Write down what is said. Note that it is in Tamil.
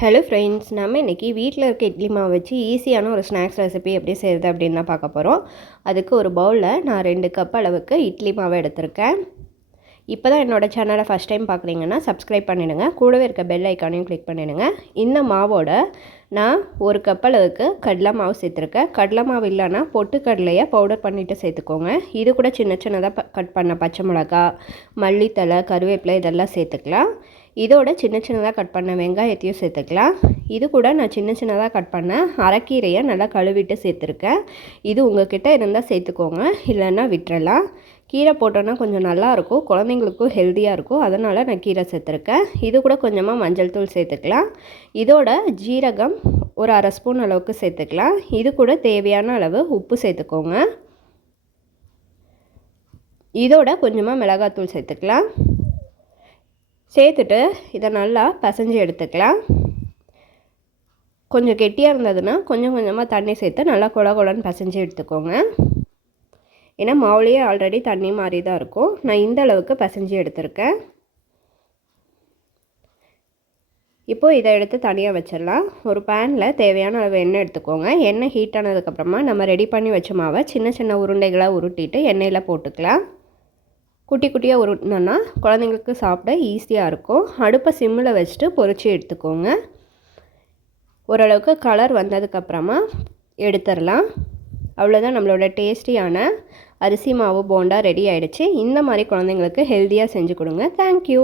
ஹலோ ஃப்ரெண்ட்ஸ் நம்ம இன்றைக்கி வீட்டில் இருக்க இட்லி மாவு வச்சு ஈஸியான ஒரு ஸ்நாக்ஸ் ரெசிபி எப்படி செய்கிறது அப்படின்னு தான் பார்க்க போகிறோம் அதுக்கு ஒரு பவுலில் நான் ரெண்டு கப் அளவுக்கு இட்லி மாவு எடுத்திருக்கேன். இப்போ தான் என்னோடய சேனலை ஃபஸ்ட் டைம் பார்க்குறீங்கன்னா சப்ஸ்கிரைப் பண்ணிவிடுங்க கூடவே இருக்க பெல் ஐக்கானையும் கிளிக் பண்ணிவிடுங்க இந்த மாவோட நான் ஒரு கப் அளவுக்கு கடலை மாவு சேர்த்துருக்கேன். கடலை மாவு இல்லைன்னா பொட்டுக்கடலையை பவுடர் பண்ணிவிட்டு சேர்த்துக்கோங்க. இது கூட சின்ன சின்னதாக கட் பண்ண பச்சை மிளகா மல்லித்தலை கருவேப்பிலை இதெல்லாம் சேர்த்துக்கலாம். இதோட சின்ன சின்னதாக கட் பண்ண வெங்காயத்தையும் சேர்த்துக்கலாம். இது கூட நான் சின்ன சின்னதாக கட் பண்ண அரைக்கீரையை நல்லா கழுவிட்டு சேர்த்துருக்கேன். இது உங்கள் கிட்டே இருந்தால் சேர்த்துக்கோங்க இல்லைன்னா விட்டுறலாம். கீரை போட்டோன்னா கொஞ்சம் நல்லாயிருக்கும் குழந்தைங்களுக்கும் ஹெல்த்தியாக இருக்கும். அதனால் நான் கீரை சேர்த்துருக்கேன். இது கூட கொஞ்சமாக மஞ்சள் தூள் சேர்த்துக்கலாம். இதோட ஜீரகம் ஒரு அரை ஸ்பூன் அளவுக்கு சேர்த்துக்கலாம். இது கூட தேவையான அளவு உப்பு சேர்த்துக்கோங்க. இதோட கொஞ்சமாக மிளகாத்தூள் சேர்த்துக்கலாம். சேர்த்துட்டு இதை நல்லா பசைஞ்சு எடுத்துக்கலாம். கொஞ்சம் கெட்டியாக இருந்ததுன்னா கொஞ்சம் கொஞ்சமாக தண்ணி சேர்த்து நல்லா குழ குழன்னு பசைஞ்சு எடுத்துக்கோங்க. ஏன்னா மாவுலேயே ஆல்ரெடி தண்ணி மாதிரி தான் இருக்கும். நான் இந்த அளவுக்கு பசைஞ்சு எடுத்திருக்கேன். இப்போது இதை எடுத்து தனியாக வச்சிடலாம். ஒரு பேனில் தேவையான அளவு எண்ணெய் எடுத்துக்கோங்க. எண்ணெய் ஹீட் ஆனதுக்கப்புறமா நம்ம ரெடி பண்ணி வச்ச மாவை சின்ன சின்ன உருண்டைகளாக உருட்டிட்டு எண்ணெயில் போட்டுக்கலாம். குட்டி குட்டியாக உருட்டினோன்னா குழந்தைங்களுக்கு சாப்பிட ஈஸியாக இருக்கும். அடுப்பை சிம்மில் வச்சுட்டு பொறிச்சு எடுத்துக்கோங்க. ஓரளவுக்கு கலர் வந்ததுக்கப்புறமா எடுத்துடலாம். அவ்வளோதான் நம்மளோட டேஸ்டியான அரிசி மாவு போண்டா ரெடி ஆகிடுச்சு இந்த மாதிரி குழந்தைங்களுக்கு ஹெல்த்தியாக செஞ்சு கொடுங்க. தேங்க்யூ